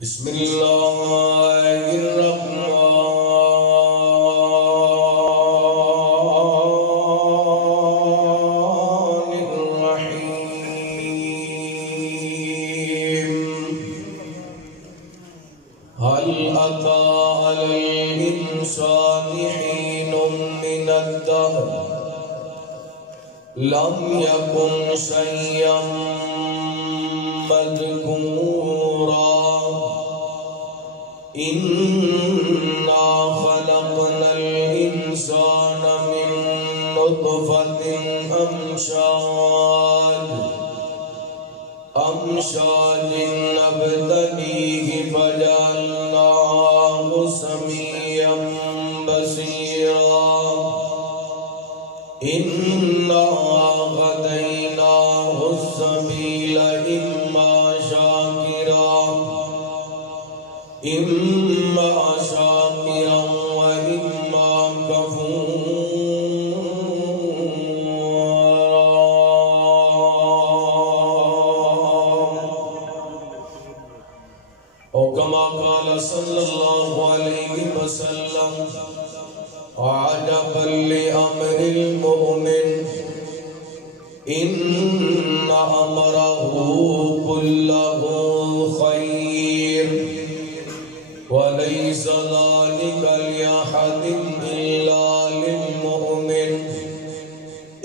بسم اللہ الرحمن الرحیم هل أتى على الإنسان حين من الدهر لم يكن شيئا مذكورا إنا خلقنا الإنسان من نطفة أمشاج نبتليه فجعلناه سميعا بصيرا إنا هديناه السبيل إما شاكرا وإما كفورا أو كما قال صلى الله عليه وسلم عجبا لأمر المؤمن إن أمره كله خير وليس ذلك لأحد إلا للمؤمن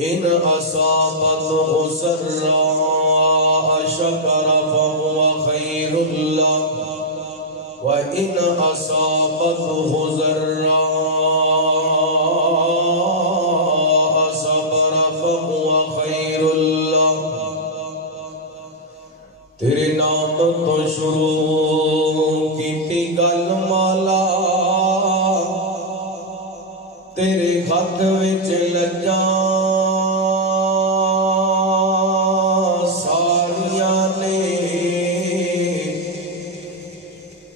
إن أصابته سراء شكر فهو خير له وإن أصابته ضراء صبر فهو خير له تیرے نام تو شروع کی گل مولا تیرے خط وچ لجاں ساریاں نے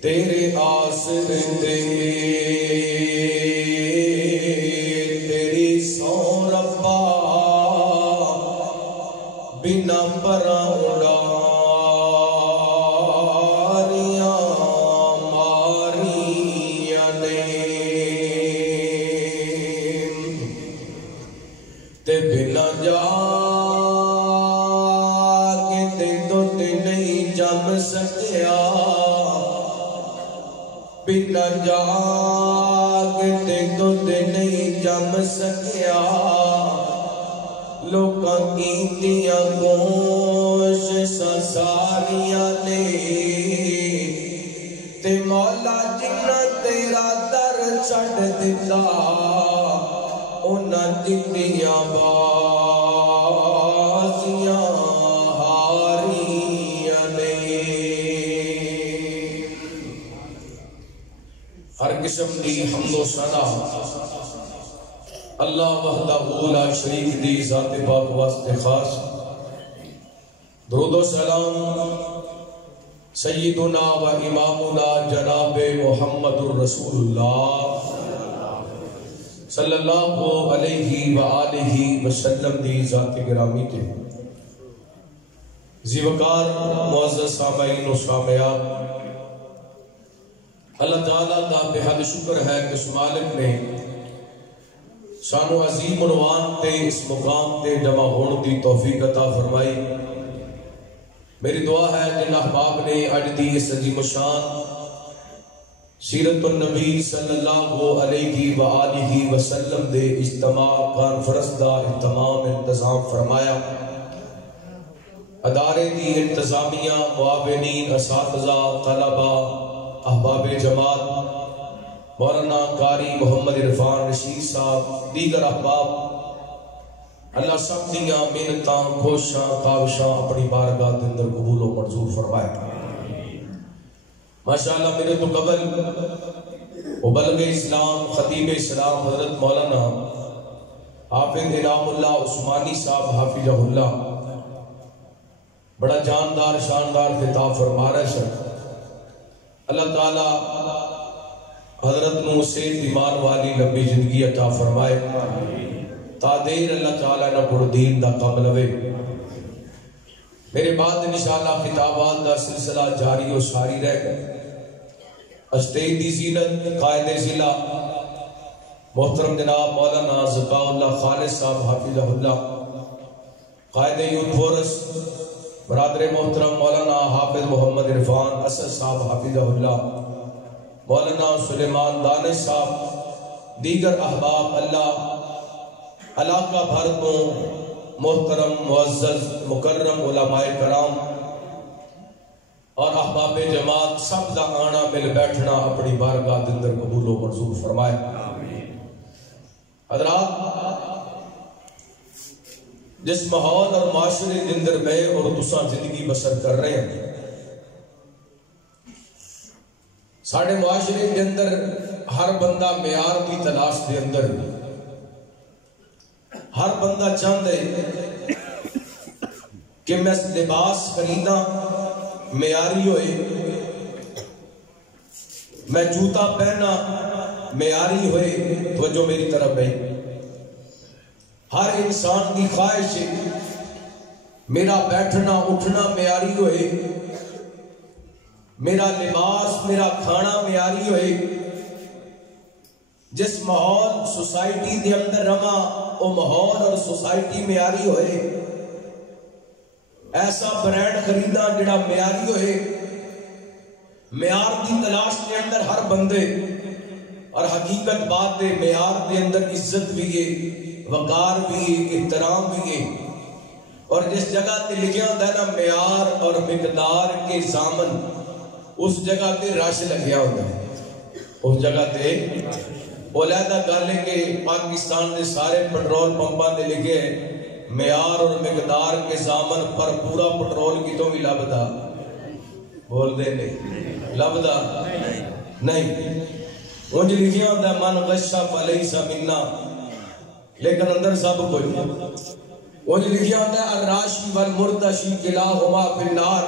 تیرے آسرے تیری سو ربا بنا پراؤں تے بنا جا کے تے دودھ نہیں جم سکیا بنا جا کے تے دودھ نہیں جم سکیا لوکاں کیتیاں کوششاں ساریاں نے تے مولا جنہ تیرا در چھڈ دتا انہاں دنیا بازیاں ہاریاں نے ہر قسم دی حمد و ثنا اللہ وحدہ لا شریک دی ذات پاک واسطے خاص درود و سلام سیدنا و امامنا جناب محمد الرسول اللہ صلی اللہ علیہ وآلہ وسلم دی ذات گرامی تے زیوکار معزز سامعین و سامعات اللہ تعالیٰ دا بے حد شکر ہے کہ اس مالک نے شان و عظیم عنوان تے اس مقام تے جمع ہون دی توفیق عطا فرمائی میری دعا ہے جن احباب نے اج دی اس عظیم شان سیرت النبی صلی اللہ علیہ وآلہ وسلم دے اجتماع کانفرنس دا اہتمام انتظام فرمایا ادارے دی انتظامیہ معاونین اساتذہ طلبہ احباب جماعت مولانا قاری محمد عرفان رشید صاحب دیگر احباب اللہ سب دیاں محنتاں کوشاں کاوشاں اپنی بارگاہ دے اندر قبول و منظور فرمائے ماشاءاللہ میرے تو قبل مبلغ اسلام خطیب اسلام حضرت مولانا حافظ انعام اللہ عثمانی صاحب حافظہ اللہ بڑا جاندار شاندار خطاب فرما رہے سر اللہ تعالی حضرت نو صحت ایمان والی لمبی زندگی عطا فرمائے تا دیر اللہ تعالی نہ پڑھ دین دا کام لوے میرے بعد انشاءاللہ خطابات دا سلسلہ جاری و ساری رہ گئے اسٹیج دی زینت قائد ضلع محترم جناب مولانا ذکاء اللہ خالد صاحب حافظہ اللہ، قائد یوتھ فورس برادر محترم مولانا حافظ محمد عرفان اسد صاحب حافظہ اللہ، مولانا سلیمان دانش صاحب، دیگر احباب اللہ، علاقہ بھر کو محترم معزز مکرم علماء کرام اور احباب جماعت سب دا آنا مل بیٹھنا اپنی بارگاہ اندر قبول و منظور فرمائے۔ حضرات، جس ماحول اور معاشرے کے اندر میں اور تساں زندگی بسر کر رہے ہیں، ساڑھے معاشرے کے اندر ہر بندہ معیار کی تلاش کے اندر، ہر بندہ چاہتا ہے کہ میں لباس خریدا معیاری ہوئے، میں جوتا پہنا معیاری ہوئے، توجہ میری طرف ہے۔ ہر انسان کی خواہش ہے میرا بیٹھنا اٹھنا معیاری ہوئے، میرا لباس میرا کھانا معیاری ہوئے۔ جس ماحول سوسائٹی دے اندر رہا وہ ماحول اور سوسائٹی معیاری ہوئے، ایسا برانڈ خریدا جڑا معیاری ہوئے۔ معیار کی تلاش کے اندر ہر بندے، اور حقیقت بات ہے معیار کے اندر عزت بھی ہے، وقار بھی ہے، احترام بھی ہے۔ اور جس جگہ تے لکھیا ہوتا ہے نا معیار اور مقدار کے ضامن، اس جگہ تے رش لگیا ہوتا ہے، اس جگہ تے علیحدہ گل ہے کہ پاکستان کے سارے پٹرول پمپاں تے لکھے معیار اور مقدار کے ضامن پر پورا پٹرول کی تو بھی لبدا، بول دے نہیں لبدا نہیں، انج لکھیا ہوتا ہے من غشا فلیس منا، لیکن اندر سب کوئی انج لکھیا ہوتا ہے الراشی والمرتشی کلاہما فی النار،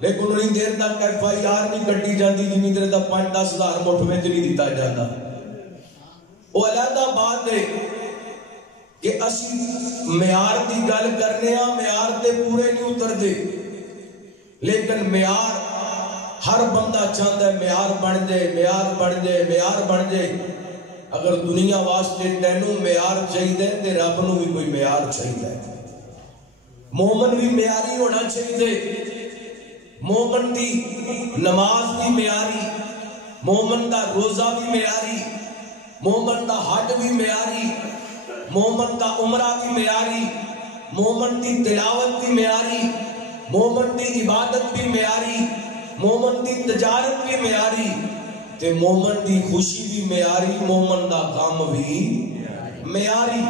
لیکن انہیں دیر تک ایف آئی آر نہیں کٹی جاندی جنہی دیر تک 5-10 ہزار مٹھ میں نہیں دیتا جاتا۔ وہ علیحدہ بات ہے کہ اسی معیار دی گل کرنے ہاں، معیار تے پورے نہیں اتر دے، لیکن معیار ہر بندہ چاہتا ہے معیار بن جائے، معیار بن جائے، معیار بن جائے۔ اگر دنیا واسطے تینوں معیار چاہیے تے رب نو بھی کوئی معیار چاہیے، مومن بھی معیاری ہونا چاہیے۔ مومن دی نماز بھی معیاری، مومن دا روزہ بھی معیاری، مومن دا حج بھی معیاری، مومن دا عمرہ بھی معیاری، مومن دی تلاوت بھی معیاری، مومن دی عبادت بھی معیاری، مومن دی تجارت بھی معیاری، تے مومن دی خوشی بھی معیاری، مومن دا کام بھی معیاری۔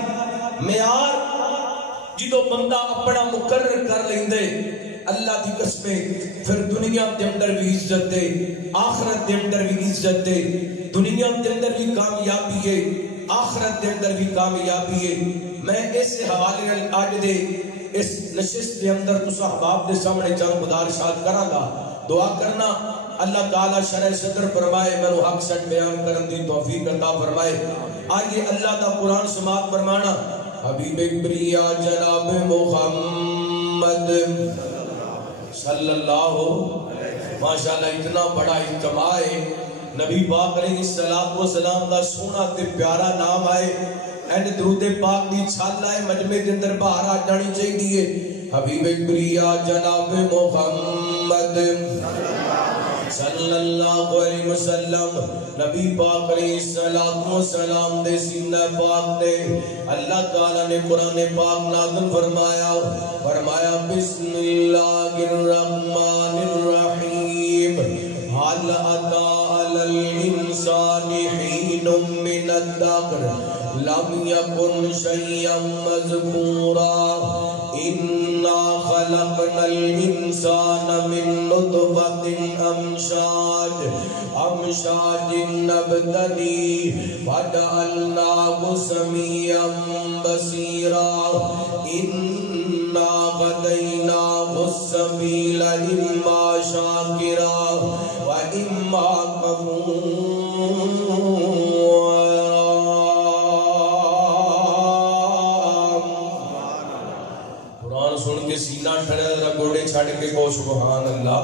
معیار جدو بندہ اپنا مقرر کر لیندے اللہ کی قسمیں، پھر دنیا کے اندر بھی عزت دے، آخرت کے اندر بھی عزت دے، دنیا کے اندر بھی کامیابی ہے، آخرت کے اندر بھی کامیابی ہے۔ میں اس حوالے آج دے اس نشست کے اندر تسا احباب دے سامنے چند گزارشات کراں گا، دعا کرنا اللہ تعالیٰ شرح صدر فرمائے، میں نے حق سچ بیان کرن دی توفیق عطا فرمائے۔ آئیے اللہ دا قرآن سماعت فرمانا، حبیب بریا جناب محمد صلی اللہ، ماشاءاللہ اتنا بڑا اجتماع ہے، نبی پاک علیہ السلام دا سونا تے پیارا نام آئے، اینڈ درود پاک دی چھال آئے مجمع کے اندر باہر آ جانی چاہیے۔ حبیب بریا جناب محمد صلی اللہ علیہ وسلم، نبی پاک علیہ السلام دے سینہ پاک دے اللہ تعالیٰ نے قرآن پاک نازل فرمایا، فرمایا بسم اللہ الرحمن الرحیم، حال اتا علی الانسان حین من الدهر لم یکن شیئا مذکورا، انا خلقنا الانسان من نطفۃ امشاج نبتلی فجعلناه سمیعا بصیرا، انا هدیناه السبیل اما شاکرا و اما کفورا۔ قرآن سن کے سینہ ٹھڑے ذرا گوڑے چھڑ کے کو سبحان اللہ۔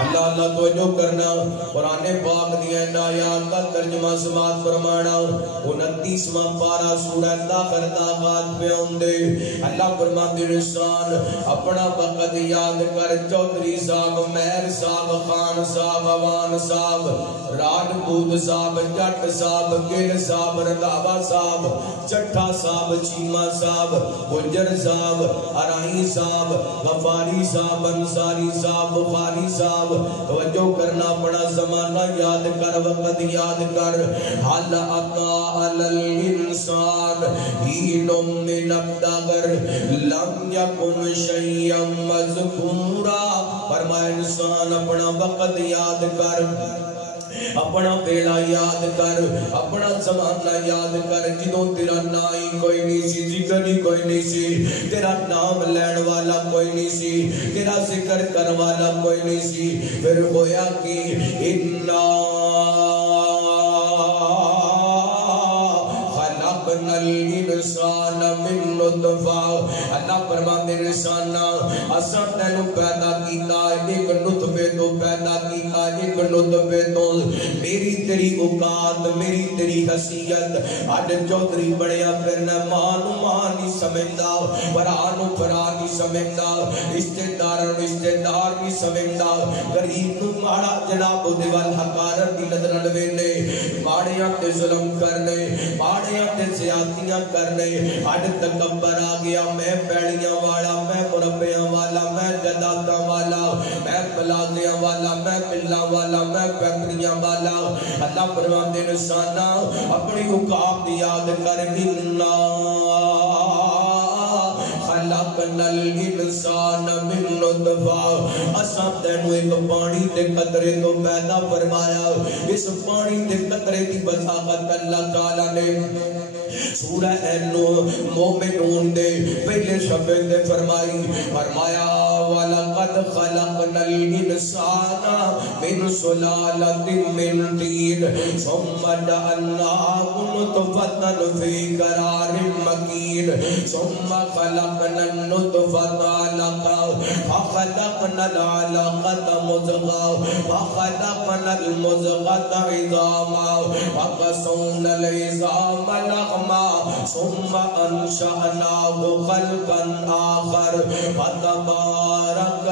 اللہ اللہ توجہ کرنا قرآن پاک دیا آیات کا ترجمہ سماعت فرمانا 29واں پارہ سورہ داخل داغات پہ ہوندے اللہ فرماندے انسان اپنا وقت یاد کر چودھری صاحب مہر صاحب خان صاحب عوان صاحب راجپوت صاحب جٹ صاحب گل صاحب رنداوا صاحب چٹھا صاحب چیمہ صاحب گجر صاحب ارائی صاحب غفاری صاحب انصاری صاحب بخاری صاحب توجہ کرنا پڑا زمانہ یاد کر وقت یاد کر حل اتا علی الانسان ہین من الدہر لم یکن شیئا مذکورا فرمایا انسان اپنا وقت یاد کر اپنا بیلا یاد کر اپنا زمانہ یاد کر جدوں تیرا نائی کوئی نہیں سی ذکر ہی کوئی نہیں سی تیرا نام لین والا کوئی نہیں سی تیرا ذکر کر والا کوئی نہیں سی پھر ہویا کہ اِنَّا خَلَقْنَا الْإِنسَانَ مِن نُطْفَةٍ اللہ فرماندے انسانا اساں تینوں پیدا کیتا ایک نطفے تو پیدا کیتا ایک نطفے تو میری تیری اوقات میری تیری حیثیت اج چودھری بڑیا پھرنا ماں نو ماں نہیں سمجھدا بھرا نو بھرا نہیں سمجھدا رشتے دار نہیں سمجھدا غریب نو ماڑا جناب دے ول حقارت دی نظر نال ویندے ماڑیاں تے ظلم کرنے ماڑیاں تے زیادتیاں کرنے اج تکبر آ گیا میں پیڑیاں والا میں مربیاں والا میں جداداں والا میں پلازیاں والا میں ملاں والا میں فیکٹریاں والا اللہ فرماندے انسانا اپنی اوقات یاد کر اِنَّا خَلَقْنَا الْإِنسَانَ مِن نُطْفَةٍ اساں تینوں ایک پانی دے قطرے تو پیدا فرمایا اس پانی دے قطرے دی وضاحت اللہ تعالی نے سورہ مومنون دے پہلے شبے دے فرمایا وَلَقَدْ خَلَقْنَا الْإِنسَانَ مِن سُلَالَةٍ مِّن طِينٍ ثُمَّ جَعَلْنَاهُ نُطْفَةً فِي قَرَارٍ مَّكِينٍ ثُمَّ خَلَقْنَا النُّطْفَةَ عَلَقَةً فَخَلَقْنَا الْعَلَقَةَ مُضْغَةً فَخَلَقْنَا الْمُضْغَةَ عِظَامًا فَكَسَوْنَا الْعِظَامَ لَحْمًا ثُمَّ أَنشَأْنَاهُ خَلْقًا آخَرَ فَتَبَارَكَ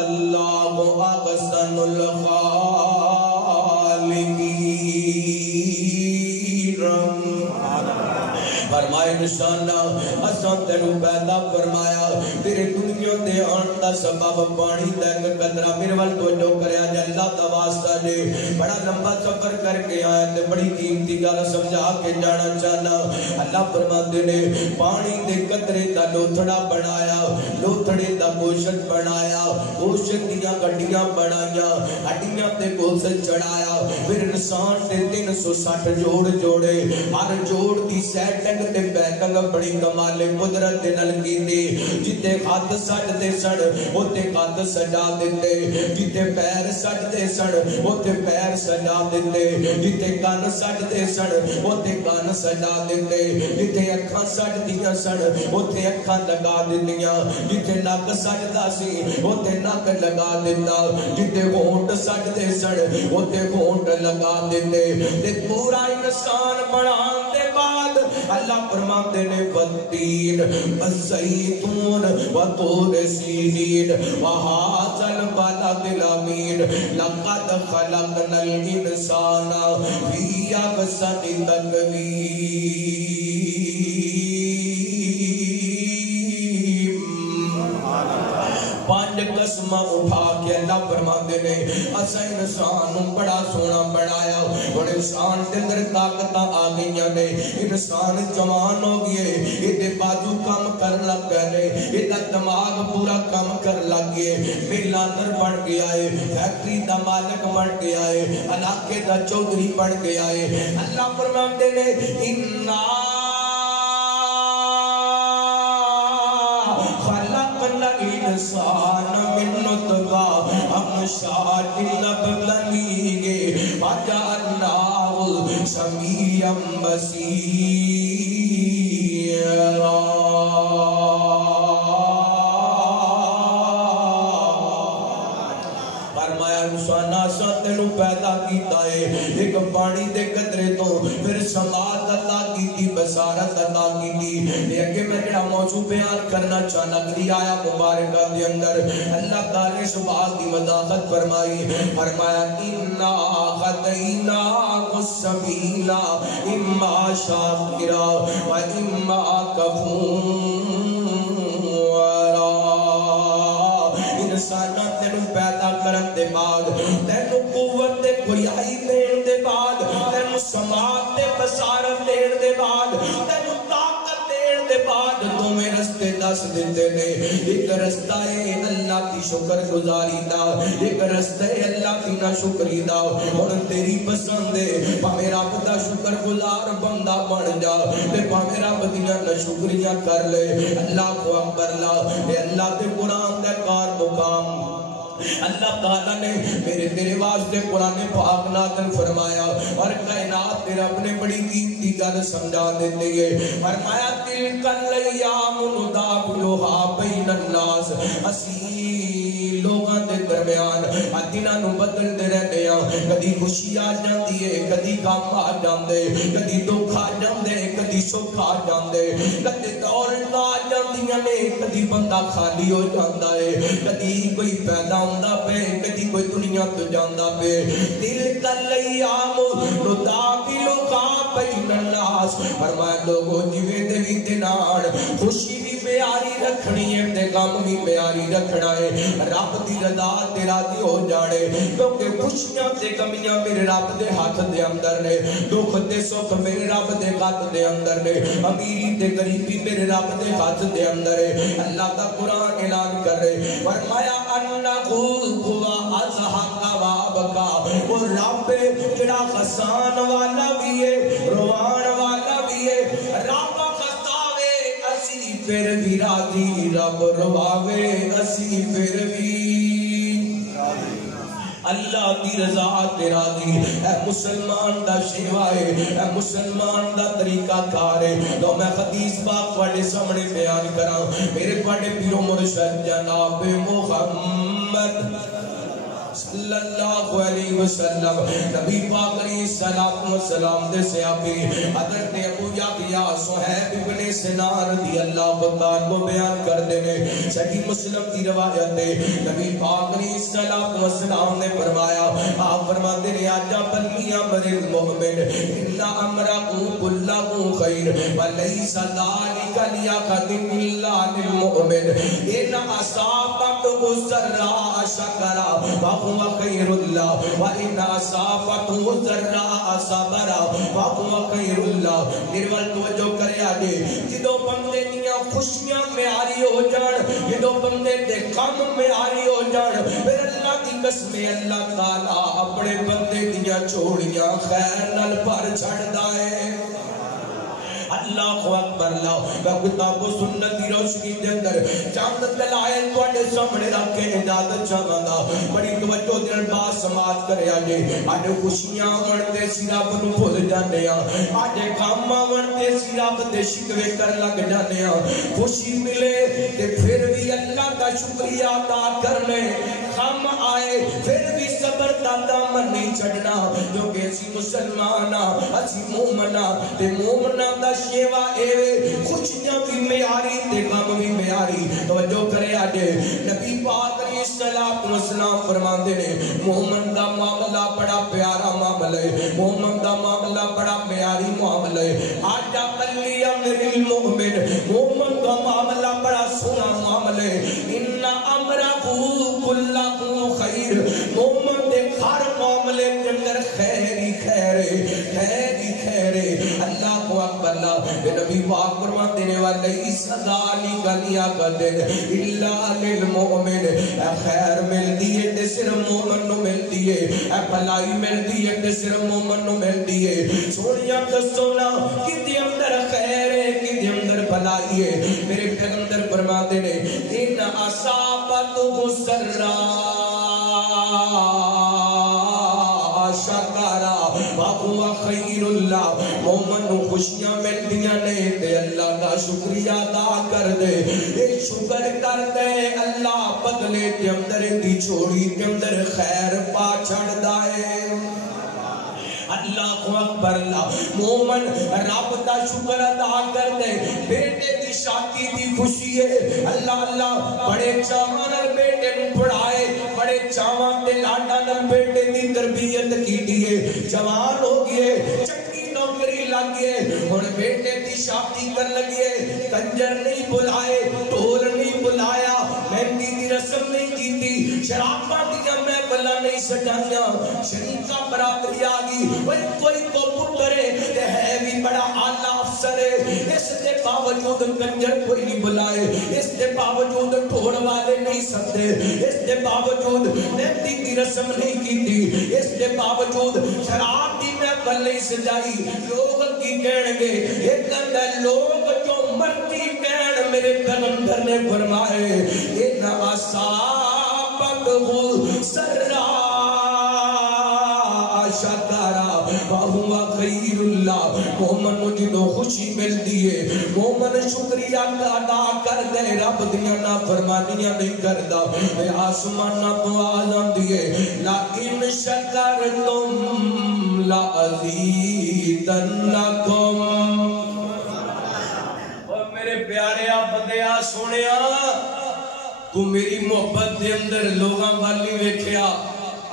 اللَّهُ أَحْسَنُ الْخَالِقِينَ فرمائے نشانہ اساں تینوں پیدا فرمایا تیرے دنیا دے آن دا سبب پانی دا ایک قطرہ میرے وال توجہ کریا جے اللہ دا واسطہ جے بڑا لمبا سفر کر کے آیا تے بڑی قیمتی گل سمجھا کے جانا چاہنا اللہ فرماندے نے پانی دے قطرے دا لوتھڑا بنایا لوتھڑے دا گوشت بنایا گوشت دیاں گڈیاں بنایا ہڈیاں تے گوشت چڑھایا پھر انسان تے 360 جوڑ جوڑے ہر جوڑ دی سیٹنگ تے بیکنگ بڑی کمال قدرت نال کیتی جتے ہاتھ سجدے سن اوتے ہاتھ سجا دتے جتے پیر سجدے سن اوتے پیر سجا دتے جتے کان سجدے سن اوتے کان سجا دتے جتے اکھاں سجدیاں سن اوتے اکھاں لگا دتیاں جتے نک سجدا سی اوتے نک لگا دتا جتے ہونٹ سجدے سن اوتے ہونٹ لگا دتے تے پورا انسان بنان دے بعد اللہ فرماتے نے والتین والزیتون وطور سینین وہذا البلد الامین لقد خلقنا الانسان فی احسن تقویم پانچ قسمہ اٹھا کے اللہ فرماتے نے اسا انسان بڑا سونا بنایا اور انسان کے اندر طاقتاں آ گئیاں نے انسان جوان ہو گئے یہ بازو کام کر لگ گئے یہ دماغ پورا کام کر لگ گئے ملانر بن گیا ہے فیکٹری دا مالک بن گیا ہے علاقے دا چودھری بن گیا ہے اللہ فرماتے نے اِنَّا الانسان من نطفة امشاج نبتليه وجعلناه سميعا بصيرا تینوں پیدا کیتا ہے ایک پانی دے قطرے تو پھر سماعت عطا کیتی بصارت عطا کیتی لیکن میں جڑا موضوع بیان کرنا چاہنا دی آیا مبارکہ دے اندر اللہ تعالی اس بات کی وضاحت فرمائی فرمایا انا خطینا السبیل اما شاکرا و اما کفورا انسانہ تینوں پیدا کرن دے بعد تینوں قوت دے گویائی دین دے بعد تینوں سماعت دے بصارت دین دے بعد تینوں طاقت دین دے بعد تمہیں رستے دس دیتے نے ایک رستہ ہے اللہ کی شکر گزاری دا ایک رستہ ہے اللہ کی نہ شکری دا اور تیری پسند ہے پاہمیں رب دا شکر گزار بندہ بن جا تے پاہمیں رب دیا نہ شکریہ کر لے اللہ کو اکبر لا اے اللہ تے قرآن دے کار مقام اللہ تعالیٰ نے میرے تیرے واسطے قرآن پاک نازل فرمایا اور کائنات تیرا اپنے بڑی قیمتی گل سمجھا دیتے ہیں فرمایا تلک الایام نداولها بین الناس اسی لوگاں دے درمیان دناں نوں بدل دے رہنے ہیں کدی خوشی آ جاندی ہے کدی غم آ جاندے کدی دکھ آ جاندے کدی سکھ آ جاندے کدی دولت آ جاندیاں نے کدی بندہ خالی ہو جاندا ہے کدی کوئی پیدا ہوندا پے کدی کوئی دنیا تو جاندا پے تلک الایام نداولها بین الناس فرمایا لوگو جویں دے وی دناڑ خوشی بھی پیاری رکھنی ہے تے غم بھی پیاری رکھنا ہے رب دی رضا تے راضی ہو جانے کیونکہ خوشیاں تے کمیاں میرے رب دے ہاتھ دے اندر نے دکھ تے سکھ میرے رب دے ہاتھ دے اندر نے امیری تے غریبی میرے رب دے ہاتھ دے اندر ہے اللہ کا قرآن اعلان کر رہے فرمایا انہو ہوا ازحق وابکا وہ رب جڑا خسان والا بھی ہے روان والا بھی ہے رب خستاوے اسی پھر بھی راضی رب رواوے اسی پھر بھی اللہ دی رضا تے راضی اے مسلمان دا شیوا ہے اے مسلمان دا طریقہ کار ہے تو میں حدیث پاک تواڈے سامنے بیان کراں میرے تواڈے پیر و مرشد جناب محمد صلی اللہ علیہ وسلم نبی پاک علیہ السلام دے صحابی حضرت ابو یحییٰ صہیب ابن سنان رضی اللہ تعالیٰ کو بیان کر دینے صحیح مسلم کی روایت ہے نبی پاک علیہ السلام نے فرمایا آپ فرماتے ہیں عجبا لامر المؤمن ان امرہ کلہ خیر ولیس ذلک لیأحد الا للمؤمن ان اصابته ضراء شکر وهو خیر اللہ وَإِنْ أَصَابَتْهُ ضَرَّاءَ صَبَرَ وَهُوَ خیر اللہ نروال توجہ کرے آگے جدو بندے دیاں خوشیاں معیاری ہو جان جدو بندے دے غم معیاری ہو جان پھر اللہ کی قسم اللہ تعالیٰ اپنے بندے دیاں چھوڑیاں خیر نال پر چھڑدا ہے اللہ اکبر اللہ میں کتاب و سنت کی روشنی دے اندر چاند دلائل تواڈے سامنے رکھ کے اجازت چاہندا بڑی توجہ دے بات سماعت کرے آجے اج خوشیاں ورتے سی رب نوں بھول جاندے ہاں اج غم ورتے سی رب دے شکوے کر لگ جاندے ہاں خوشی ملے تے پھر بھی اللہ کا شکریہ ادا کرنے غم آئے پھر بھی صبر دا دامن نہیں چھڈنا کیونکہ اسی مسلمان اسی مومن تے مومناں دا شیوا اے خوشیاں بھی معیاری تے غم بھی معیاری توجہ کرے آجے نبی پاک علیہ السلام فرماندے نے مومن دا معاملہ بڑا پیارا معاملہ ہے مومن دا معاملہ بڑا معیاری معاملہ ہے آجا بلی امر المؤمن مومن دا معاملہ بڑا سونا معاملہ ہے ان امرہ کلہ خیر مومن دے ہر معاملے کے اندر خیر ہی خیر ہے خیر ہی خیر ہے اللہ کو اکبر اللہ نبی پاک فرماتے ہیں وَلَيْسَ ذَلِكَ لِأَحَدٍ إِلَّا لِلْمُؤْمِنِ خیر ملتی ہے تے صرف مومن نو ملتی ہے بھلائی ملتی ہے تے صرف مومن نو ملتی ہے سونیا دسونا کدی اندر خیر ہے کدی اندر بھلائی ہے میرے پیغمبر فرماتے ہیں ان اصابتہ ضراء شکرا وَهُوَ خَيْرُ اللَّهِ مومن نو خوشیاں ملدیاں نے تے اللہ دا شکریہ ادا کر دے، اے شکر کر دے، اللہ بدلے تے اندر دی چھوڑی تے اندر خیر پا چھڑدا ہے۔ اللہ اکبر، اللہ مومن رب دا شکر ادا کر دے، بیٹے دی شادی دی خوشی ہے، اللہ اللہ بڑے چاواں نال بیٹے نوں پڑھائے، بڑے چاواں تے لاڈاں نال بیٹے دی تربیت کیتی ہے، جوان ہو گئے، چنگی نوکری لگ گئے، ہن بیٹے دی شادی کر لگے، کنجر نہیں بلائے، ڈھول نہیں بلایا، مہندی دی رسم نہیں کیتی، شراباں دیاں محفلاں نہیں سجائیاں، شریکہ برادری آ گئی، کوئی کو پترے تے ہے بھی بڑا اعلیٰ افسر ہے، اس کے باوجود کنجر کوئی نہیں بلائے، اس کے باوجود ڈھول والے نہیں سکتے، اس کے باوجود مہندی کی رسم نہیں کیتی، اس کے باوجود شراب دی محفل نہیں سجائی، لوگ کی کہن گے، ایک اندر لوگ جو مرضی کہن، میرے پیغمبر نے فرمائے ان اصابتہ سرا شکرا وہو خیر اللہ، مومن نو جدو خوشی ملتی ہے مومن شکریہ ادا کر دے، رب دیاں نافرمانیاں نہیں کردا، اے آسماناں تو آ جاندی ہے لَئِن شَكَرْتُمْ لَأَزِيدَنَّكُمْ۔ اور میرے پیارے بندیا سنیا، تو میری محبت دے اندر لوگاں والی ویکھیا،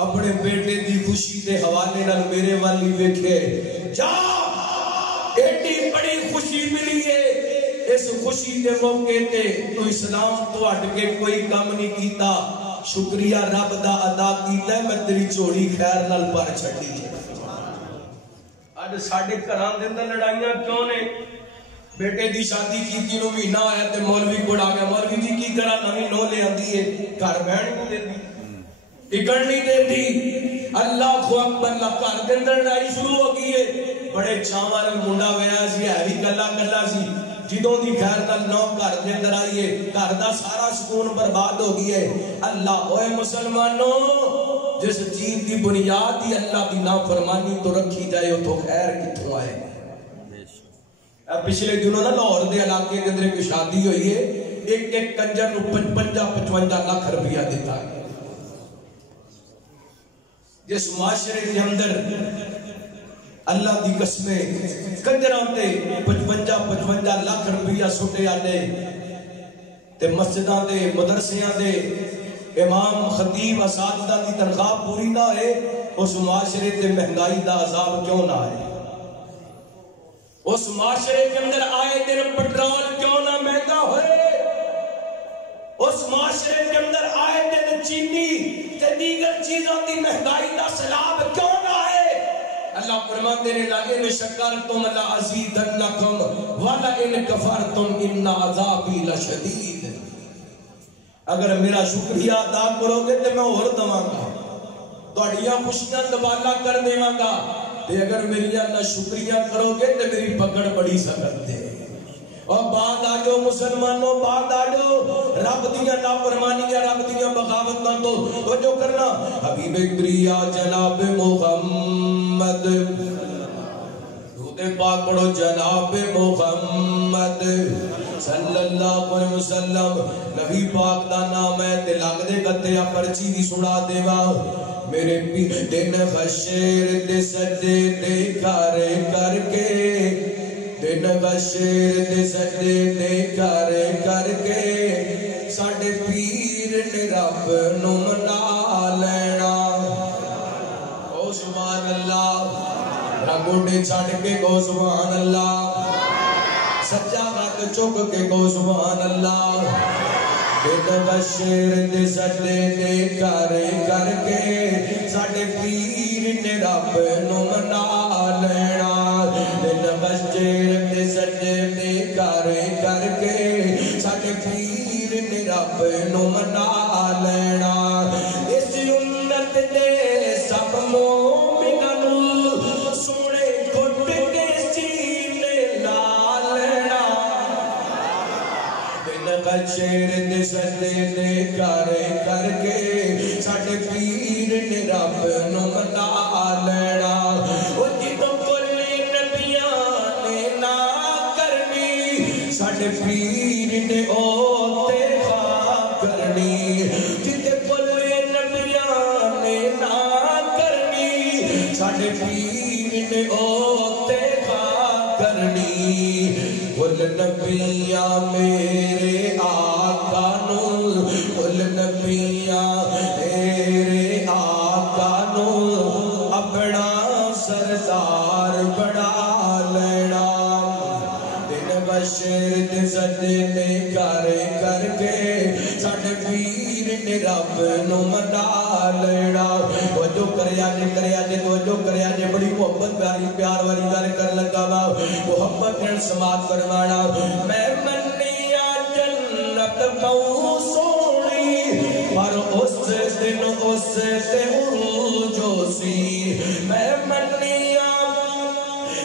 اپنے بیٹے دی خوشی دے حوالے نال میرے والی ویکھے، جا ایڈی بڑی خوشی ملی ہے، اس خوشی دے موقع تے تو اسلام تو ہٹ کے کوئی کام نہیں کیتا، شکریہ رب دا ادا کیتا ہے، میں تیری چوڑی خیر نال پر چھڈی ہے۔ اج ساڈے گھراں دے اندر لڑائیاں کیوں نے؟ بیٹے دی شادی کیتی نو مہینہ آیا تے مولوی کوڑ آ گیا، مولوی جی کی کرا نویں نو لے آندی ہے، گھر بہن کو دے دی ٹکڑ نہیں دیتی، اللہ اکبر، گھر دے اندر لڑائی شروع ہو گئی ہے، بڑے چاواں نال منڈا ویا سی، ہے بھی گلا گلا سی، جدوں دی خیر نال نو گھر دے اندر آئی ہے، گھر دا سارا سکون برباد ہو گئی ہے۔ اللہ اوے مسلمانوں، جس چیز دی بنیاد ہی اللہ دی نافرمانی تو رکھی جائے تو خیر کتھوں آئے؟ پچھلے دنوں نا لاہور دے علاقے کے اندر ایک شادی ہوئی ہے، ایک ایک کنجر نو 55 لاکھ روپیہ دیتا ہے۔ جس معاشرے کے اندر اللہ دی قسمیں کنجراں تے 55 لاکھ روپیہ سٹے آنے تے مسجداں دے مدرسیاں دے امام خطیب اساتذہ دی تنخواہ پوری نہ ہے، اس معاشرے تے مہنگائی دا عذاب کیوں نہ آئے؟ اس معاشرے کے اندر آئے دن پٹرول کیوں نہ مہنگا ہوئے؟ اس معاشرے کے اندر آئے دن چینی تے دیگر چیزوں کی مہنگائی دا سیلاب کیوں نہ آئے؟ اللہ فرماتے ہیں لَئِن شَكَرْتُمْ لَأَزِيدَنَّكُمْ وَلَئِن كَفَرْتُمْ إِنَّ عَذَابِي لَشَدِيدٌ۔ اگر میرا شکریہ ادا کرو گے تو میں اور دواں گا، تہاڈیاں خوشیاں دوبالا کر دیواں گا، تے اگر میری نہ شکریہ کرو گے تو میری پکڑ بڑی سخت ہے۔ اور بعد آجو مسلمانوں، بعد آجو، رب دیاں نافرمانیاں، رب دیاں بغاوتاں تو جو کرنا، حبیب کبریا جناب محمد، درود پاک پڑھو جناب محمد صلی اللہ علیہ وسلم، نبی پاک دا نام ہے تے لگ دے گتے پرچی دی سنا دے گا، میرے دن خشیر دے سجدے دے کر کے، دن غشیر دے سجدے دے کر کے، ساڑھے پیر نے رب نو منا لینا۔ او سبحان اللہ، رگوڑے چھاڑ کے گو سبحان اللہ، سجا رات چک کے گو سبحان اللہ، دن غشیر دے سجدے دے کر کے، ساڑھے پیر نے رب نو منا لینا، دن غشیر دے سجدے دے کر کے، ساڑھے پیر نے رب نو منا لینا، اس امت دے سب مومناں نو سونے گھٹ کے سینے لا لینا، دن غشیر دے سجدے دے کر کے، ساڑھے پیر نے رب نو منا لینا، وہ جدوں کل نبیاں نے ساڈے پیر نے اوتے خاک کرنی جتے بولے نبیاں نے نہ کرنی ساڈے پیر نے اوتے خاک کرنی بول نبیاں میرے آقا نو بول نبیاں میرے آقا نو اپنا سردار بنا لینا دن بشر سجدے کر کر کے ساڈے پیر نے رب نو منا لینا توجہ کریا جے توجہ کریا جے بڑی محبت پیاری پیار والی گل کر لگا وا محبت نال سماعت فرمانا میں منیا جنت پاؤں سونی پر اس دن اس تے عروج سی میں منیا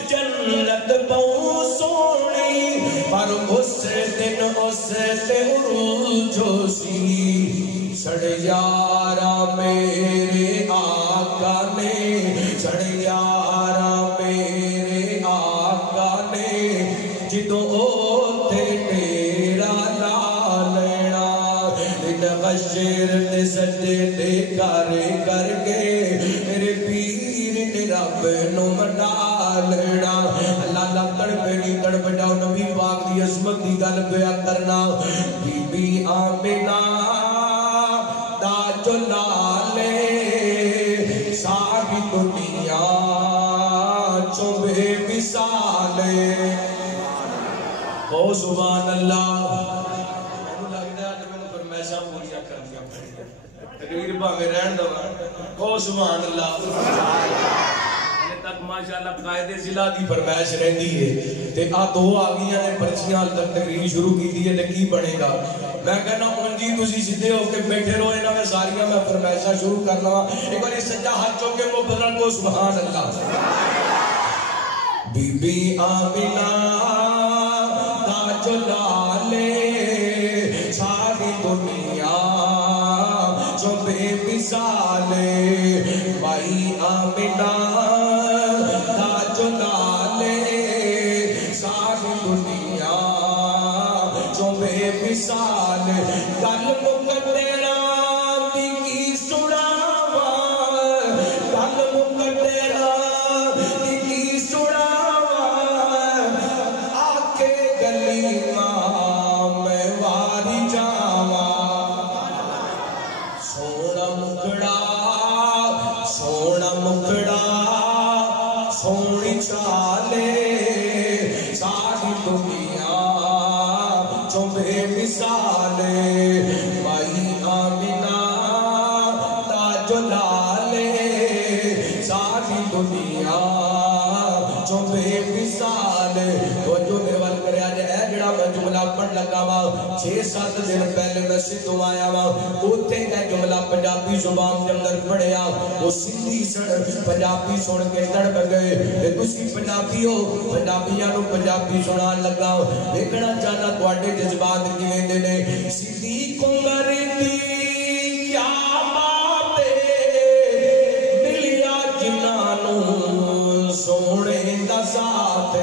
جنت پاؤں سونی پر اس دن اس تے عروج سی سڑے یارا میرے آقا نے سڑے یارا میرے آقا نے جدو اوتے تیرا لا لینا دن بشر سجدے کر کر کے میرے پیر نے رب نو منا لینا اللہ اللہ تڑپے نہیں تڑپ جاؤ نبی پاک دی عظمت دی گل بیان کرنا بی بی آمنہ دا جو لالے ساری دنیا چو بے مثالے او سبحان اللہ تقریر بھاوے رہن دو او سبحان اللہ تک ماشاءاللہ قائد ضلع دی فرمائش رہندی ہے تے آ دو آگیاں نے پرچیاں تک تقریر شروع کی دی ہے تے کی بنے گا میں کہنا ہوں جی تسی سیدھے ہو کے بیٹھے رہو انہاں میں ساریاں میں فرمائشاں شروع کرنا ایک بار سجا ہاتھ چوک کے مبلغ کو سبحان اللہ بی بی آمنہ دا جو لالے ساری دنیا جو بے مثالے بھائی آمنہ دا جو لالے ساری دنیا جو بے مثال کل مقدران دی کی سڑاوا کل مقدران دی کی سڑاوا آکے گلی ماں میں واری جاوا سونا مکڑا سونی چالے ساری دنیا جو بے مثالے بھائی آمنہ دا جو لالے ساری دنیا جو بے مثالے وہ جو میروال کرے آج اے جڑا میں جملہ پڑھ لگا وا 6-7 دن پہلے میں سدھو آیا وا اوتھے اے جملہ پنجابی زبان کے اندر پڑھیا وہ سندھی سن پنجابی سن کے تڑپ گئے تسی پنجابی ہو پنجابیاں نو پنجابی سنان لگا دیکھنا چاہنا تواڈے جذبات کیویں دے نے صدیق عمر دی کیا بات ملیا جنہاں نو سونے دا ذات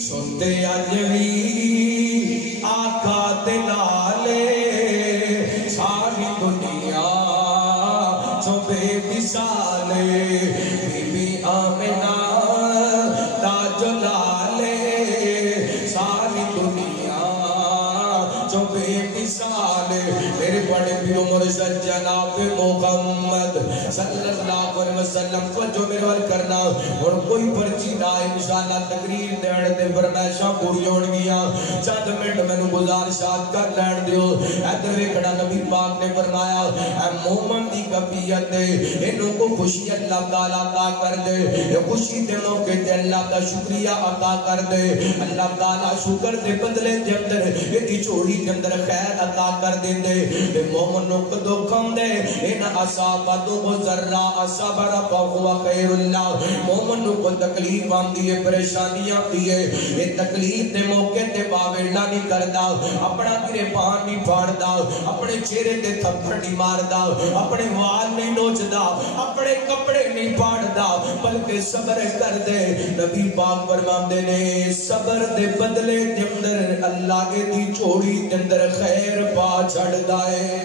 سنتے اج وی آقا دے نالے ساری دنیا جو بے مثالے بی بی آمنہ دا جو لالے ساری دنیا جو بے مثالے میرے بڑے پیرو مرشد جناب محمد صلی اللہ علیہ وسلم کو جو میرے کرنا اور کوئی پرچی نہ انشاءاللہ تقریر دین دے فرمائشاں پوری ہون گیا چند منٹ میں نو گزارشات کر لین دیو ادھر ویکھنا نبی پاک نے فرمایا اے مومن دی کفیت دے انہوں کو خوشی اللہ تعالیٰ عطا کر دے یہ خوشی دے موقع تے اللہ کا شکریہ عطا کر دے اللہ تعالیٰ شکر دے بدلے دے اندر یہ جوڑی دے اندر خیر عطا کر دے دے مومن نو دکھ دکھ دے ان اصابتہ ذرہ صبر فہو خیر اللہ مومن کو تکلیف آندی ہے پریشانی آتی ہے یہ تکلیف دے موقع تے باویلا نہیں کردا اپنا گریبان نہیں پھاڑدا اپنے چہرے تے تھپڑ نہیں ماردا اپنے وال نہیں نوچدا اپنے کپڑے نہیں پھاڑدا بلکہ صبر کر دے نبی پاک فرماندے نے صبر دے بدلے دے اندر اللہ دی چوڑی دے اندر خیر پا چھڑدا ہے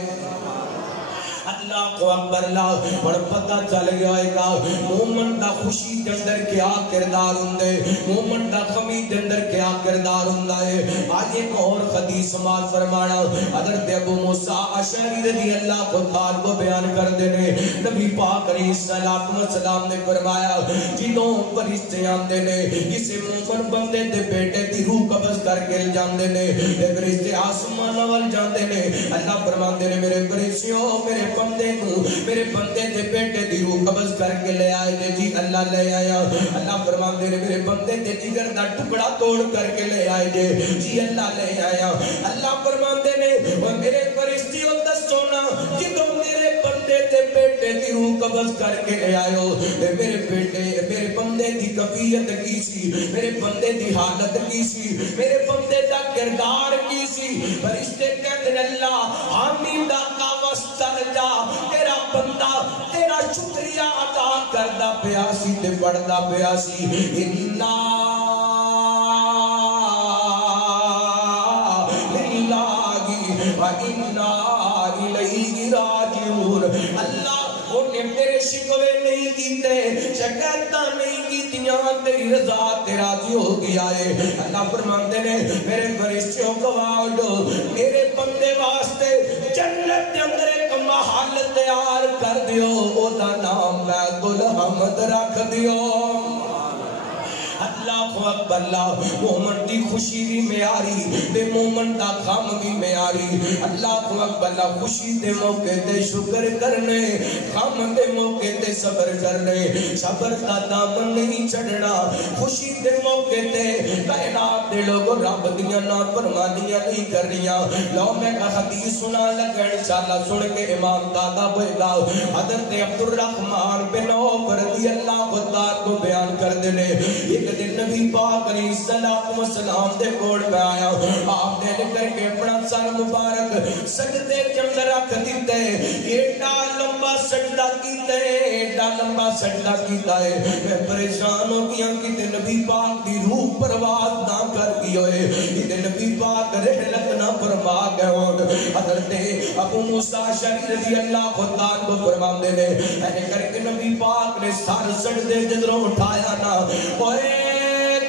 اللہ کو اکبر اللہ اور پتہ چل گیا ہے کہ مومن دا خوشی دے اندر کیا کردار ہوندے مومن دا غمی دے اندر کیا کردار ہوندا ہے آج ایک اور حدیث سماعت فرمانا حضرت ابو موسیٰ اشعری رضی اللہ تعالیٰ کو بیان کر دینے نبی پاک علیہ السلام نے فرمایا جنوں فرشتے آندے نے کسی مومن بندے دے بیٹے دی روح قبض کر کے جاندے نے فرشتے آسمان وال جاندے نے اللہ فرماندے نے میرے فرشتوں میرے بندے دے بیٹے دی روح قبض کر کے لے آئے دے جی اللہ لے آیا اللہ فرماندے نے میرے بندے دے جگر دا ٹکڑا توڑ کر کے لے آئے دے جی اللہ لے آیا اللہ فرماندے نے اور میرے فرشتیوں دسو نا جدوں میرے بندے دے بیٹے دی روح قبض کر کے لے آئے میرے بندے دی کفیت کی سی میرے بندے دی حالت کی سی میرے بندے دا کردار کی سی فرشتے کہتے ہیں اللہ حمیدہ کا وسترجا تیرا بندہ تیرا شکریہ ادا کردہ پیاسی تے بڑھدہ پیاسی انہا للہی و انہا الیہ راجعون اللہ انہیں میرے شکوے نہیں کیتے شکایتاں نہیں کیتیاں تیری رضا تے راضی ہو گیا ہے اللہ فرماندے نے میرے فرشتوں گواہ دو میرے بندے واسطے جنت کے اندر ایک محل تیار کر دیو او دا نام بیت الحمد رکھ دیو اللہ اکبر اللہ مومن دی خوشی بھی میاری بے مومن دا غم بھی میاری اللہ اکبر اللہ خوشی دے موقع تے شکر کرنے غم دے موقع تے صبر کرنے صبر دا دامن نہیں چڑھنا خوشی دے موقع تے کائنات دے لوگوں رب دیاں نافرمانیاں نہیں کرنیاں لو میں کا حدیث سنا لگا انشاءاللہ سن کے امام دادا بھیلا حضرت عبد الرحمن بن عوف رضی اللہ تعالیٰ کو بیان کر دینے ایک دن نبی پاک علیہ السلام دے کوڑ پہ آیا آپ نے کر کے اپنا سر مبارک سجدے کے اندر رکھ دیتے ایڈا لمبا سجدہ کیتا ہے ایڈا لمبا سجدہ کیتا ہے میں پریشان ہو گیا کہ نبی پاک دی روح پرواز نہ کر گئی ہوئے کہ نبی پاک رحلت نہ فرما گئے ہوں حضرت ابو موسیٰ اشعری رضی اللہ تعالیٰ کو فرمان دے میں نے کر کے نبی پاک نے سر سجدے جدروں اٹھایا نا اوئے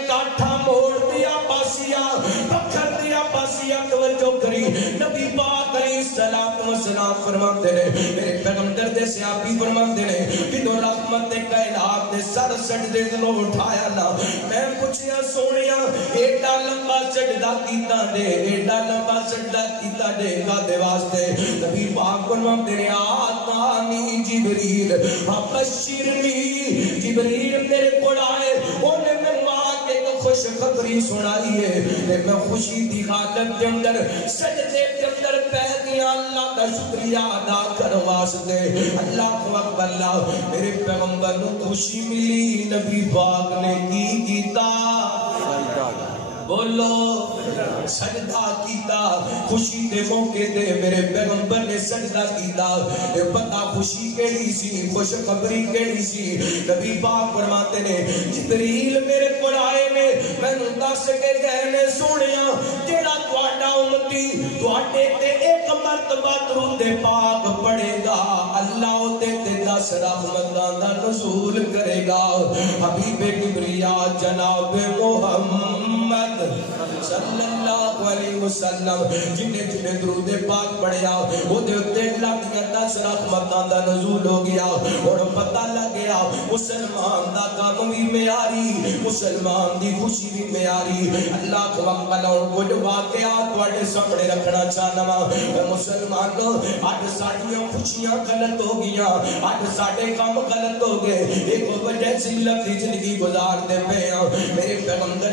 کاٹھا موڑ دیا پاسیا پکھر دیا پاسیا توجہ کری نبی پاک علیہ السلام فرماتے نے میرے پیغمبر دے صحابی فرماتے نے کہ رحمت کائنات نے سر سجدے دلوں اٹھایا نا میں پوچھیا سونیا ایڈا لمبا سجدہ کیتا دے ایڈا لمبا سجدہ کیتا دے کا دے واسطے نبی پاک فرماتے نے آتانی جبریل بشرنی جبریل میرے کو آئے انہیں میں خوش خبری سنائی ہے میں خوشی دی حالت کے اندر سجدے کے اندر پہ دیا اللہ کا شکریہ ادا کر واسطے اللہ اکبر اللہ میرے پیغمبر نو خوشی ملی نبی پاک نے کی کیتا بولو سجدہ کیتا خوشی دے موقع دے میرے پیغمبر نے سجدہ کیتا پتہ خوشی کیڑی سی خوش خبری کیڑی سی نبی پاک فرماتے نے جبریل میرے کو آئے نے میں نوں دس کے کہنے سونیا جیڑا تہاڈا امتی تہاڈے تے ایک مرتبہ درود پاک پڑھے گا اللہ تے 10 رحمتاں دا نزول کرے گا حبیب کبریا جناب محمد صلی اللہ علیہ وسلم جنہیں جنہیں درود پاک پڑھیا وہ دے اتے اللہ دیا 10 رحمتاں دا نزول ہو گیا اور پتہ لگ گیا مسلمان دا کام بھی میاری مسلمان دی خوشی بھی میاری اللہ کو اکبر اور کچھ واقعات واڑے سامنے رکھنا چاہنا مسلمانوں آج ساڑیاں خوشیاں غلط ہو گیا آج ساڑے کام غلط ہو گئے ایک وجہ سے لفظی زندگی گزار دے پہ میرے پیغمبر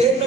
3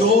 2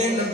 3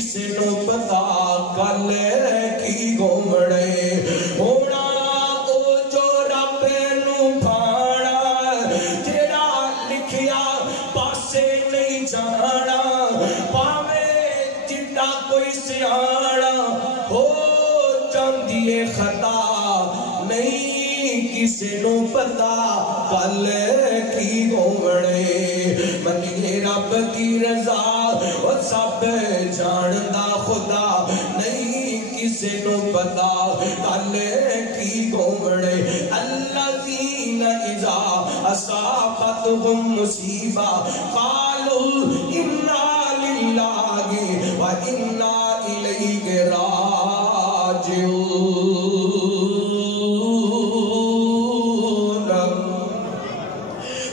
کسے نو پتا کل کی گھومڑے ہونا او جو رب نو بھانا جیڑا لکھیا پاسے نہیں جانا پاوے جڑا کوئی سیاڑا ہو جاندیے خطا نہیں کسے نو پتا کل کی گھومڑے منیے رب کی رضا وہ سب جاندا خدا نہیں کسے نو پتا کل کی گھومڑے الذین اذا اصابتهم مصیبہ قالوا انا للہ و انا الیہ راجعون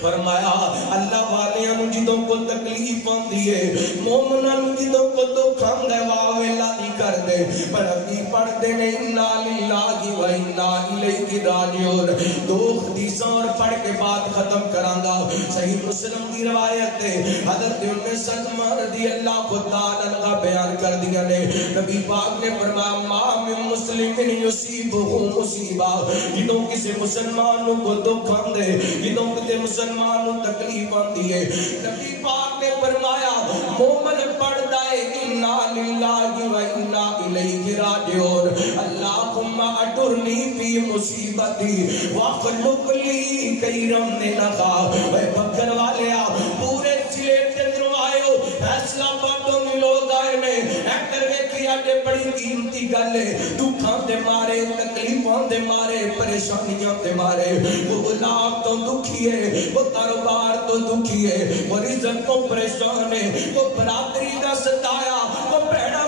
فرمایا اللہ والیاں جدوں کو تکلیف آندی ہے مومناں جدوں کو دکھ آندا ہے واہ ویلا نہیں کردے پر ابھی پڑھتے نے انا للہ و انا الیہ راجعون دو حدیثاں اور پڑھ کے بات ختم کرانگا صحیح مسلم کی روایت ہے حضرت ام سلمہ رضی اللہ تعالی عنہ بیان کر دیا نے نبی پاک نے فرمایا ما من مسلم یصیبہ مصیبہ جدوں کسی مسلمان کو دکھ آندے جدوں کسی مسلمان کو تکلیف آندی ہے نبی پاک نے فرمایا مومن پڑھتا ہے انا للہ و انا الیہ راجعون اللہم اجرنی فی مصیبتی واخلق لی خیرا منہا اے بکر والیا پورے ضلع کے اندر آئے ہو فیصلہ باتوں میں لوگ آئے نے ایکر ویکھیا دے بڑی قیمتی گل ہے دکھاں دے مارے تکلیفاں دے مارے پریشانیاں دے مارے وہ اولاد تو دکھی ہے وہ کاروبار تو دکھی ہے وہ رزق تو پریشان ہے وہ برادری کا ستایا وہ بہنا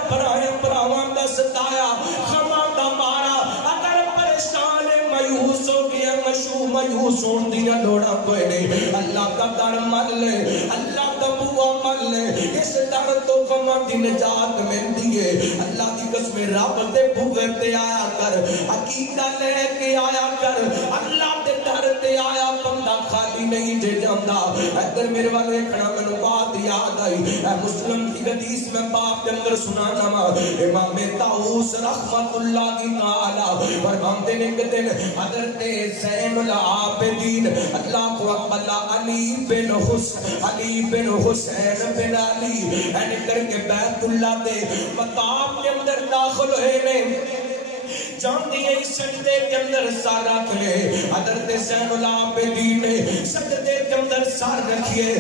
پراواں کا ستایا خما دا مارا اگر پریشان ہے مایوس ہو گیا مایوس ہون دیا لوڑا کوئی نہیں اللہ کا در مل لے اللہ کا بوا مل لے اس در تو غمہ دی نجات میں دیئے اللہ کی قسم رب دے بوئے تے آیا کر عقیدہ لے کے آیا کر اللہ دے در تے آیا بندہ خالی نہیں جے جاندہ اگر میرے والے کھڑا میں نو بات یاد آئی اے مسلم کی حدیث میں باپ کے اندر سنانا ماں امام طاؤس رحمت اللہ کی تعالی فرماتے نے کہ دن حضرت زین العابدین اللہ کو اقبل علی بن حسین بن علی این کر کے بیت اللہ دے مقام کے اندر داخل ہوئے نے جاندی ہے سجدے کے اندر سار رکھے حضرت زین العابدین نے سجدے کے اندر سار رکھیے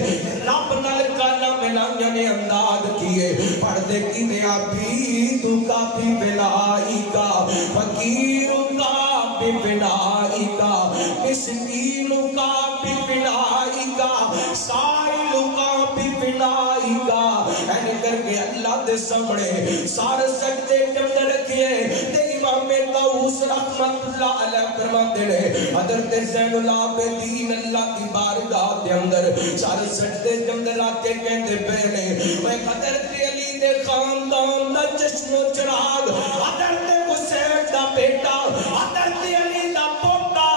رب نال کالا ملائیاں نے انداز کیے پڑھ دے کی نے عبید کا بھی بلائی کا فقیر کا بھی بلائی کا مسکین کا بھی بلائی کا سائل کا بھی بلائی کا اینے کر کے اللہ دے سامنے سارے سجدے کے اندر رکھیے تے امام طاؤس رحمت اللہ علیہ فرماتے ہیں حضرت زین العابدین اللہ کی بارگاہ کے اندر سارے سجدے کے اندر آ کے کہتے پہنے میں حضرت علی دے خاندان دا چشم و چراغ حضرت حسین دا بیٹا حضرت علی دا پوتا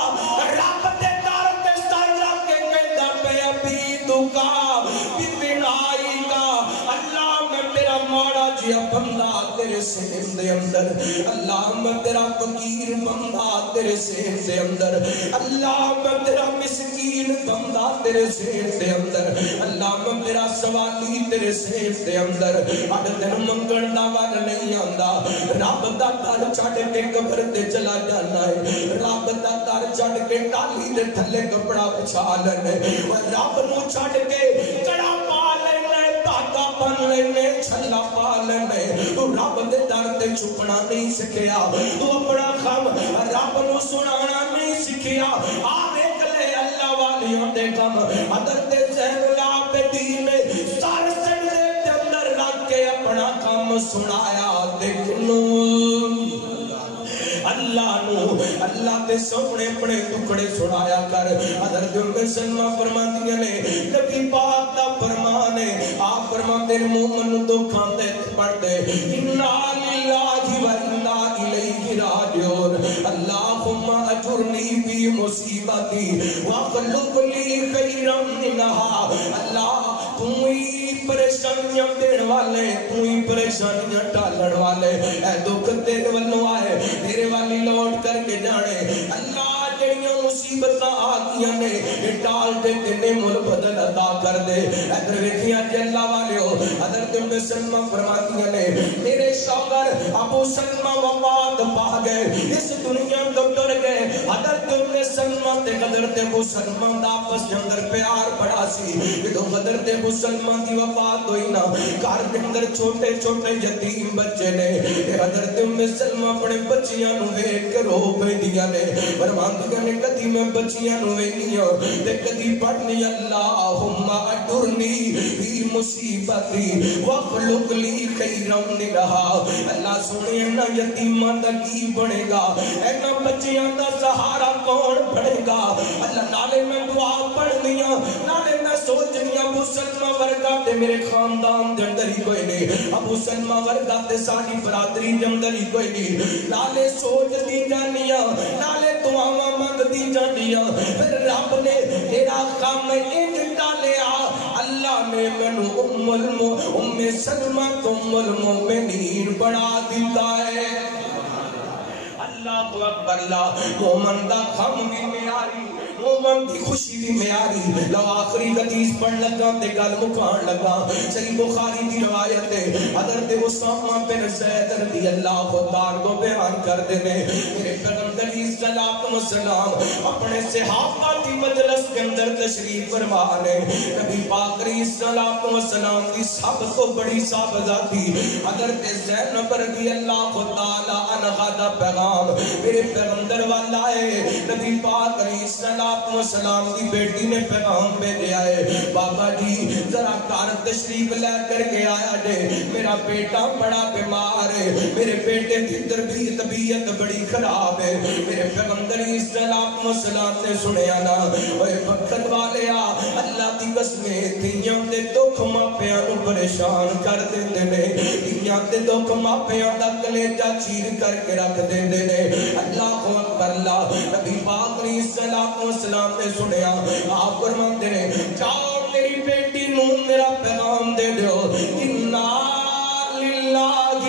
رب دے دار تے سر رکھ کے کہتا پہ عبید کا بنائی کا اللہ میں تیرا ماڑا جیا بندہ تیرے سہن دے اندر اللہ میں تیرا فقیر بندہ تیرے سہن دے اندر اللہ میں تیرا مسکین بندہ تیرے سہن دے اندر اللہ میں تیرا سوالی تیرے سہن دے اندر اڈ تین منگن دا وار نہیں آندا رب دا در چھڈ کے قبر تے چلا جانا ہے رب دا در چھڈ کے ٹالی دے تھلے کپڑا بچھا لینا ہے رب نو چھڈ کے کڑا پا لینا ہے دھاگا بن لینا چھلا پا لینا ہے تو رب دے در تے چھپنا نہیں سکھیا تو اپنا غم رب نو سنانا نہیں سکھیا آ دیکھ لے اللہ والیوں دے غم حضرت زین العابدین نے سارے سجدے کے اندر رکھ کے اپنا غم سنایا دیکھ لو اللہ نو اللہ دے سامنے اپنے ٹکڑے سنایا کر حضرت ام سلمہ فرماندیاں نے نبی پاک دا فرمان ہے آپ فرماتے ہیں مومن تو کھاندے پڑھتے انا للہ و انا الیہ راجعون اللہم اجر اجرنی فی مصیبتی واخلف لی خیرا منہا. اللہ تو ہی پریشانیاں دین والے، تو ہی پریشانیاں ٹالن والے. اے دکھ تیرے والوں آئے، تیرے والی لوٹ کر کے جانے. اللہ جڑیاں مصیبتاں آگیاں نے ٹال دے تینے مل بدل عطا کر دے. ادھر ویکھیاں جے اللہ والے ہو حضرت ام سلمہ فرماتی نے میرے شوہر ابو سلمہ وفات پا گئے، اس دنیا تو ٹر گئے. حضرت ام سلمہ تے حضرت ابو سلمہ دا آپس دے اندر پیار بڑا سی. جدوں حضرت ابو سلمہ دی وفات ہوئی نا گھر دے اندر چھوٹے چھوٹے یتیم بچے نے. حضرت ام سلمہ اپنے بچیاں نو ویکھ کے رو پیندیاں نے، فرماندیاں نے کدی میں بچیاں نو ویکھیاں تے کدی پڑھنی اللہم اجرنی فی مصیبتی واخلف لی خیرا منہا. اللہ سونے اینا یتیماں دا کی بنے گا، اینا بچیاں دا سہارا کون بنے گا. اللہ نالے میں دعا پڑھنیاں، نالے میں سوچنیاں ابو سلمہ ورگا تے میرے خاندان دے اندر ہی کوئی نہیں، ابو سلمہ ورگا تے ساری برادری دے اندر ہی کوئی نہیں. نالے سوچ دی جانیاں، نالے دعاواں منگ دی جانیاں. پھر رب نے تیرا کام انج ڈالیا، اللہ نے مینوں ام سلمہ ام المؤمنین بنا دیتا ہے. اللہ اکبر. اللہ مومن دا غم بھی معیاری، مومن دی خوشی بھی معیاری. لو آخری حدیث پڑھ لگا تے گل مکان لگا. صحیح بخاری دی روایت ہے حضرت اسامہ بن زید رضی اللہ تعالی کو بیان کرتے ہیں میرے پیغمبر علیہ الصلوۃ والسلام اپنے صحابہ کی مجلس کے اندر تشریف فرما نے. نبی پاک علیہ الصلوۃ والسلام کی سب تو بڑی صاحبزادی حضرت زینب رضی اللہ تعالی عنہا دا پیغام میرے پیغمبر والا ہے. نبی پاک علیہ الصلوۃ والسلام کی بیٹی نے پیغام بھیجا ہے، بابا جی ذرا گھر تشریف لے کر کے آیا جے، میرا بیٹا بڑا بیمار ہے، میرے بیٹے کی طبیعت بڑی خراب ہے. میرے پیغمبر علیہ الصلوۃ والسلام نے سنیا نا، اوے وقت والے آ اللہ دی قسمیں دھیاں دے دکھ ماپیاں نوں پریشان کر دیندے نے، دھیاں دے دکھ ماپیاں دا کلیجہ چیر کر کے رکھ دیندے نے. اللہ اکبر. اللہ نبی پاک علیہ الصلوۃ والسلام نے سنیا، آپ فرماتے نے جاؤ میری بیٹی نو میرا پیغام دے دیو، انا للہ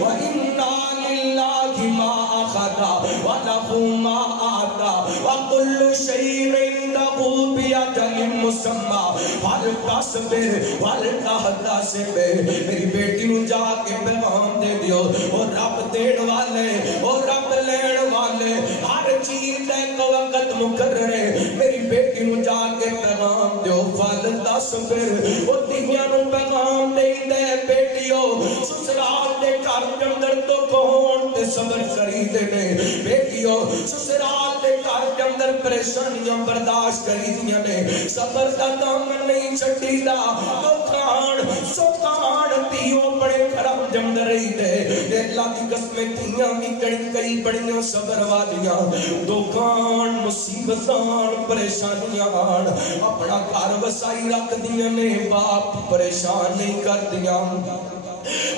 و انا للہ ما اخذ ولہ ما آتا وکل شیء عنده بأجل مسمى فلتصبر ولتحتسب. میری بیٹی نو جا کے پیغام دے دیو، اور رب دین والے اور رب لین والے ہر چیز دا ایک وقت مقرر ہے. میری بیٹی نو جا کے پیغام دیو فلتصبر. او دھیاں نو پیغام دے دے بیٹیو سسرال دے گھر دے اندر تو کون تے صبر کری دے نے. بیٹیو سسرال دے گھر دے اندر پریشانیاں برداشت کری دیاں نے، صبر دا دامن نہیں چھڈی دا. دکان سکان تیو بڑے خراب دے اندر رہی دے. اللہ دی قسمیں تیاں بھی کئی بڑیاں صبر والیاں. دکان مصیبتان پریشانیاں اپنا گھر وسائی رکھ دیاں نے، باپ پریشان نہیں کر دیاں.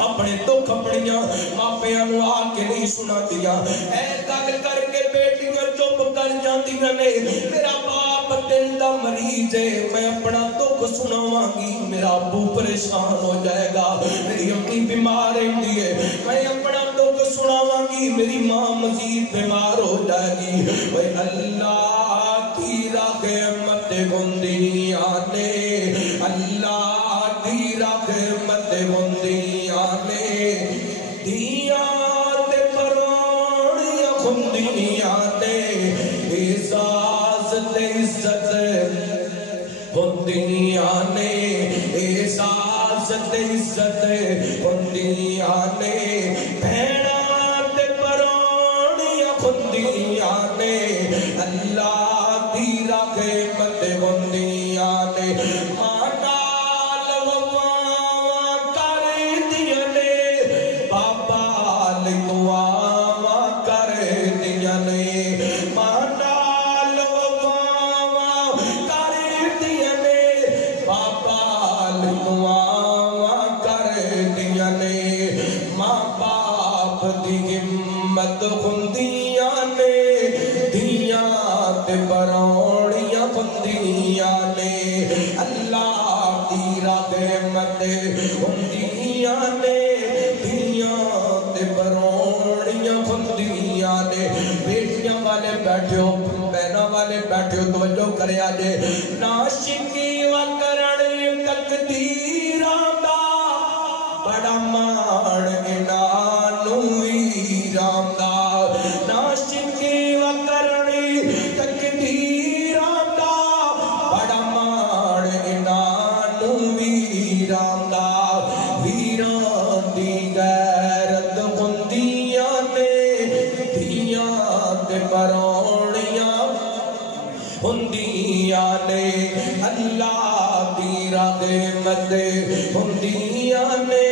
اپنے دکھ اپنیاں ماپیاں نو آ کے نہیں سنا دیا. اے گل کر کے بیٹیاں چپ کر جاندیاں نے، میرا باپ دل دا مریض ہے، میں اپنا دکھ سناواں گی میرا ابو پریشان ہو جائے گا، میری امی بیمار رہندی ہے، میں اپنا دکھ سناواں گی میری ماں مزید بیمار ہو جائے گی. اے اللہ کی رحمت ہوندیاں نے، اللہ کی رحمت ہوندیاں نے، دیاں تے پرانیاں ہوندیاں نے، احساس تے عزت ہوندیاں نے، احساس تے عزت ہوندیاں نے، بھیڑاں تے پرانیاں ہوندیاں نے، اللہ دی رحمت ہوندیاں نے. ماں باپ دی ہمت ہوندیاں نے، دھیاں تے بروڑیاں بندیاں نے اللہ دی رحمت بندیاں نے دیاں تے بروڑیاں بندیاں نے بیٹیاں والے بیٹھے ہو بہنوں والے بیٹھے ہو توجہ کرے آجے ناشکی وکرن تقدیراں دا بڑا مان انانو ویراں دا ناشکی وکرن تقدیراں دا بڑا مان انانو ویراں دا ویراں دی غیرت بندیاں نے دھیاں تے پروڑیاں ہندیاں نے اللہ دی رحمت ہندیاں نے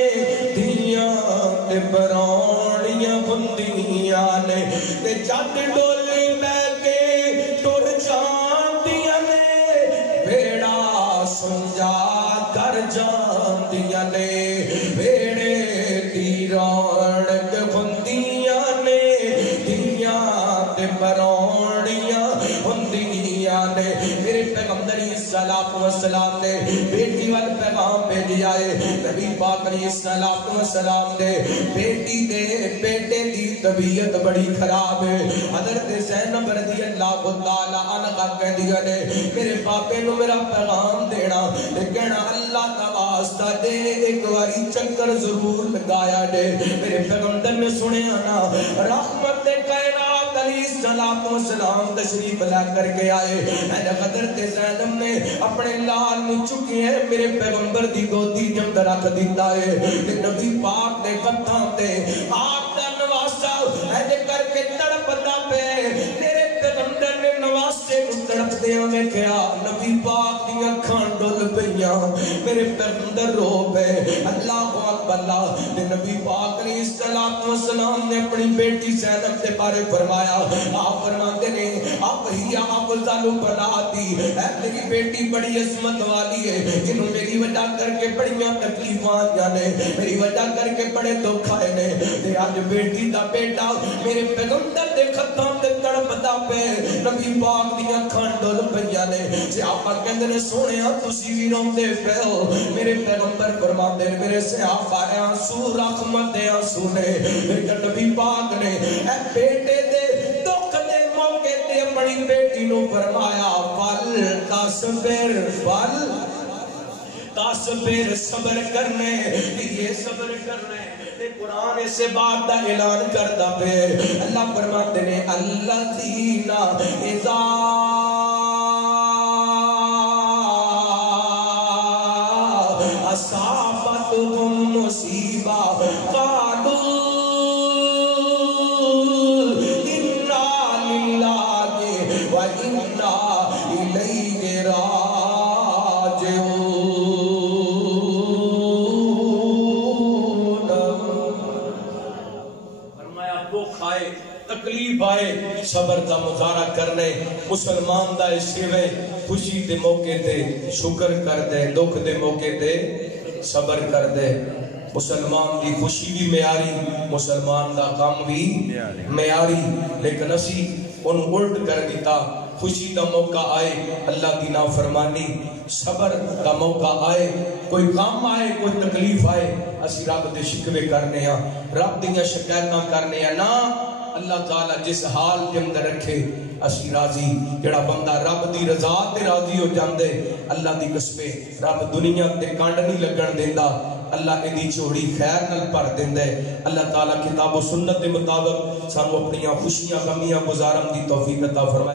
دھیاں تے پروڑیاں ہندیاں نے تے جٹ ڈولی بہ کے ٹر جاندیاں نے بیڑا سمجھا کر جاندیاں نے بیڑے دی رونق بندیاں نے دھیاں تے پروڑیاں ہندیاں نے میرے پیغمبر علیہ السلام نے بیٹی وال پیغام بھیج آئے نبی پاک علیہ السلام نے بیٹی دے بیٹے دی طبیعت بڑی خراب ہے حضرت زینب رضی اللہ تعالی عنہا کہہ دیا نے میرے باپے نو میرا پیغام دینا لیکن اللہ کا واسطہ دے ایک واری چکر ضرور لگایا دے میرے پیغمبر نے سنیا نا رحمت کائنات علیہ السلام تشریف لا کر کے آئے حضرت زینب نے اپنے لال میں چکی ہے میرے پیغمبر دی گودی جب رکھ دیتا ہے نبی پاک نے کتھاں تے آپ دا نواسا ایسے کر کے تڑپتا پہ میرے پیغمبر نے نواسے کو تڑپ دیا میں کیا نبی پاک دی اکھاں ڈول پئیاں میرے پیغمبر رو پہ اللہ اکبر اللہ نبی پاک علیہ السلام نے اپنی بیٹی زینب سے بارے فرمایا آپ فرماتے نے آپ ہی آپ افضل بناتی اے میری بیٹی بڑی عظمت والی ہے جنہوں میری وجہ کر کے بڑیاں تکلیفاں جانے میری وجہ کر کے بڑے دکھ آئے نے تے آج بیٹی دا بیٹا میرے پیغمبر دے خطاں تے تڑپدا پے نبی پاک دی اکھاں ڈول پئیاں نے تے آپا کہندے نے سونیا تسی وی روندے پے ہو میرے پیغمبر فرماندے میرے صحابہ نے آنسو رحمت دے آنسو نے لیکن نبی پاک نے اے بیٹے دے دکھ دے موقع تے اپنی بیٹی نو فرمایا پل تصبر صبر کرنے یہ صبر کرنے تے قرآن سے بات دا اعلان کرتا پہ اللہ فرماتے نے الذین اذا اصابتهم مصیبہ قالوا انا للہ و انا الیہ راجعون تکلیف آئے صبر کا مظاہرہ کرنے مسلمان دا اسیوے خوشی دے موقع دے شکر کر دے دکھ دے موقع دے صبر کر دے مسلمان دی خوشی بھی معیاری مسلمان دا کام بھی معیاری لیکن اسی ان الٹ کر دیتا خوشی دا موقع آئے اللہ دی نافرمانی صبر دا موقع آئے کوئی کام آئے کوئی تکلیف آئے اسی رب دے شکوے کرنے ہیں رب دیاں شکایتاں کرنے ہیں نا اللہ تعالیٰ جس حال کے اندر رکھے اسی راضی جڑا بندہ رب دی رضا تے راضی ہو جاندے اللہ دی قسمے رب دنیا تے کانڈ نہیں لگن دیندا اللہ ایدی چوڑی خیر نل پر دیندے اللہ تعالیٰ کتاب و سنت دے مطابق سانو اپنیاں خوشیاں غمیاں گزارن دی توفیق عطا فرمائے